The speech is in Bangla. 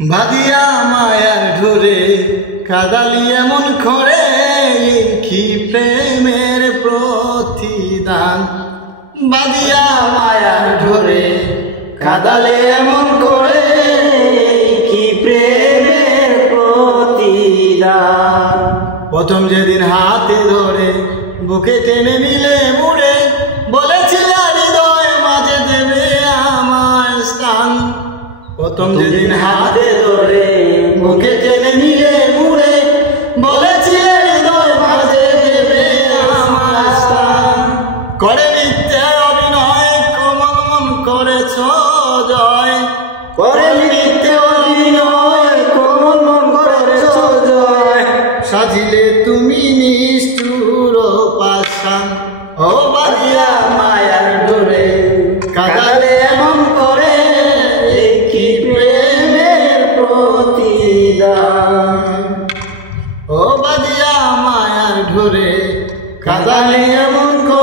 বাদিয়া মায়ার ঢোরে কাদালি এমন করে, কি প্রেমের প্রতিদান। বাদিয়া মায়ার ঢোরে কাদালে এমন করে, কি প্রেমের প্রতিদান। প্রথম যেদিন হাতে ধরে বুকে টেনে নিলে মুড়ে, বলেছিলে হৃদয় মাঝে দেবে আমার স্থান। প্রথম যেদিন হাতে ধরে বুকে টেনে নিলে মুড়ে, বলেছিলে হৃদয় মাঝে দেবে আমার স্থান। করে মিথ্যে অভিনয় কোমল মন করেছ জয়, করে মিথ্যে অভিনয় কোমল মন করেছ জয়। সাজিলে তুমি নিষ্ঠুর পাষাণ, ও বাদিয়া মায়ার ঢোরে কাদালে এমন করে, কি প্রেমের প্রতিদান। ও বাদিয়া মায়ার ঢোরে কাদালে এমন করে।